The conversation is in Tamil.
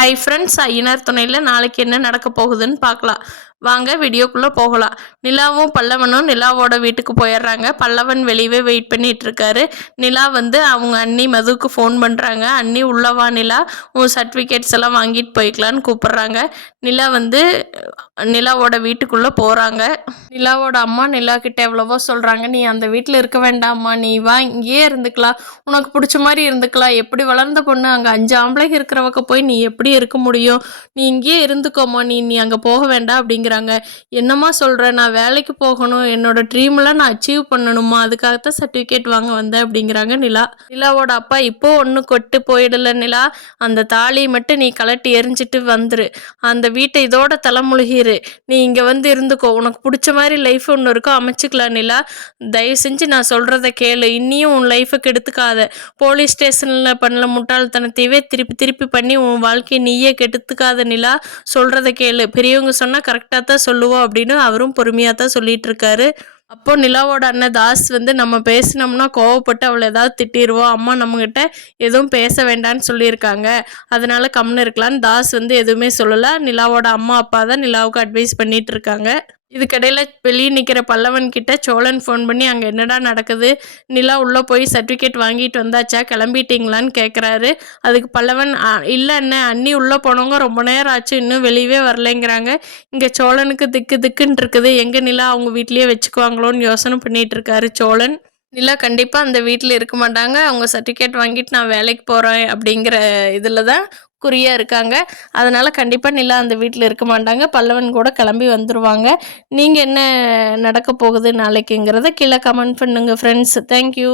ஹாய் ஃப்ரெண்ட்ஸ், ஐயனார் துணையில் நாளைக்கு என்ன நடக்க போகுதுன்னு பார்க்கலாம். வாங்க வீடியோக்குள்ளே போகலாம். நிலாவும் பல்லவனும் நிலாவோட வீட்டுக்கு போயிடுறாங்க. பல்லவன் வெளியவே வெயிட் பண்ணிட்டு இருக்காரு. நிலா அவங்க அண்ணி மதுவுக்கு ஃபோன் பண்ணுறாங்க. அண்ணி உள்ளவா நிலா, உன் சர்டிஃபிகேட்ஸ் எல்லாம் வாங்கிட்டு போய்க்கலான்னு கூப்பிட்றாங்க. நிலா நிலாவோட வீட்டுக்குள்ளே போகிறாங்க. நிலாவோட அம்மா நிலா கிட்ட எவ்வளவோ சொல்கிறாங்க, நீ அந்த வீட்டில் இருக்க வேண்டாம்மா, நீ வா இங்கேயே இருந்துக்கலாம், உனக்கு பிடிச்ச மாதிரி இருந்துக்கலாம், எப்படி வளர்ந்த பொண்ணு, அங்கே 5 ஆம்பளைக்கு இருக்கிறவக்க போய் நீ எப்படி இருக்க முடியும், நீ இங்கேயே இருந்துக்கோமா, நீ அங்கே போக வேண்டாம் அப்படிங்கிறாங்க. என்னம்மா சொல்கிறேன், நான் வேலைக்கு போகணும், என்னோட ட்ரீம்லாம் நான் அச்சீவ் பண்ணணுமா, அதுக்காகத்தான் சர்டிஃபிகேட் வாங்க வந்தேன் அப்படிங்கிறாங்க நிலா. நிலாவோட அப்பா இப்போ ஒன்று கொட்டு போயிடல நிலா, அந்த தாலியை மட்டும் நீ கலட்டி எரிஞ்சிட்டு வந்துரு, அந்த வீட்டை இதோட தலைமுழுகிரு, நீ இங்கே இருந்துக்கோ, உனக்கு பிடிச்ச மாதிரி லைஃப் ஒன்று இருக்கோ அமைச்சிக்கலாம் நிலா, தயவு செஞ்சு நான் சொல்கிறத கேளு, இன்னியும் உன் லைஃபுக்கு எடுத்துக்காத, போலீஸ் ஸ்டேஷனில் பண்ணல முட்டாள்தனத்தையவே திருப்பி திருப்பி பண்ணி உன் வாழ்க்கையை நீயே கெடுத்துக்காத நிலா, சொல்கிறத கேளு, பெரியவங்க சொன்னால் கரெக்டாக தான் சொல்லுவோம் அப்படின்னு அவரும் பொறுமையாக தான் சொல்லிட்டு இருக்காரு. அப்போ நிலாவோட அண்ணன் தாஸ் நம்ம பேசினோம்னா கோவப்பட்டு அவளை ஏதாவது திட்டிடுவோம், அம்மா நம்மகிட்ட எதுவும் பேச வேண்டான்னு சொல்லியிருக்காங்க, அதனால கம்னு இருக்கலான்னு தாஸ் எதுவுமே சொல்லலை. நிலாவோட அம்மா அப்பா தான் நிலாவுக்கு அட்வைஸ் பண்ணிட்டு இருக்காங்க. இதுக்கடையில் வெளியே நிற்கிற பல்லவன் கிட்ட சோழன் ஃபோன் பண்ணி அங்கே என்னடா நடக்குது, நிலா உள்ளே போய் சர்டிஃபிகேட் வாங்கிட்டு வந்தாச்சா, கிளம்பிட்டீங்களான்னு கேட்குறாரு. அதுக்கு பல்லவன், இல்லை அண்ணன், அண்ணி உள்ளே போனவங்க ரொம்ப நேரம் ஆச்சு, இன்னும் வெளியவே வரலைங்கிறாங்க, இங்கே சோழனுக்கு திக்கு திக்குன்னு இருக்குது, எங்கே நிலா அவங்க வீட்லேயே வச்சுக்குவாங்களோன்னு யோசனை பண்ணிகிட்டு இருக்காரு சோழன். நிலா கண்டிப்பாக அந்த வீட்டில் இருக்க மாட்டாங்க, அவங்க சர்டிஃபிகேட் வாங்கிட்டு நான் வேலைக்கு போகிறேன் அப்படிங்கிற இதில் தான் குறியாக இருக்காங்க. அதனால் கண்டிப்பாக நிலா அந்த வீட்டில் இருக்க மாட்டாங்க, பல்லவன் கூட கிளம்பி வந்துடுவாங்க. நீங்கள் என்ன நடக்க போகுது நாளைக்குங்கிறத கீழே கமெண்ட் பண்ணுங்கள் ஃப்ரெண்ட்ஸ். தேங்க்யூ.